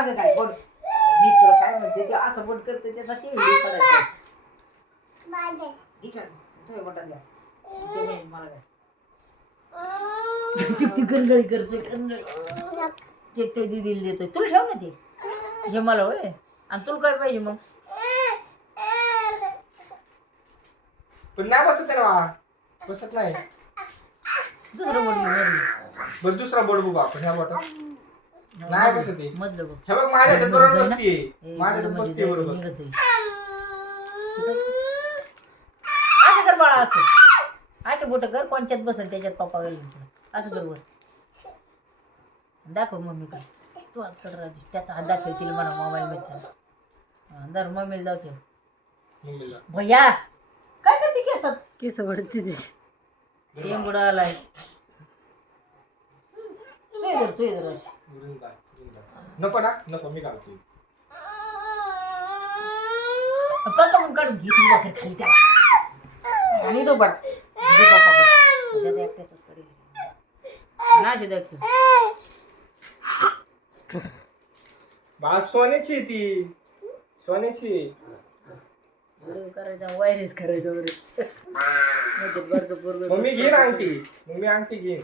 मागं काय बोट मी तुला काय म्हणते ते असं बोट करते त्याचा ते व्हिडिओ काढायचा ठीक आहे तुझ्या बोटात घ्या ते नाही मला काय ती गणगळी करतोय गणगळी ते दिदीला देतोय तुला ठेव ना ते हे मला होय आणि तुला काय पाहिजे मग पण नाही बसत आहे ना बसत नाही दुसरं बोट घेऊन बरं दुसरा बोर्ड बघू आपण ह्या बोटात नाही बसत आहे मधलं बघ हे बघ माझ्या ह्याच्यात बरोबर बसतीये माझ्या ह्याच्यात बसतीये बरोबर असं कर बाळा असं असे बोट कर कोणच्यात बसेल त्याच्यात पप्पा गेले असं कर वर दाखव मम्मी काय तू हात कर त्याचा हात दाखव तिला म्हणा मोबाईल मध्ये दर मम्मीला दाखव भैया काय करते केसात केस वडते ते बुडा आलाय तू इधर नको ना नको मी घालतो पप्पा म्हणून काढून घे तू भाकर खाली त्याला आणि तो बरं घे पप्पा त्याचा एकट्याचाच कडे नाचे दाखव बा सोन्याची ती सोन्याची करायचा वायरस करायचा बरं बरं मम्मी घेईन अंगठी मम्मी अंगठी घेईन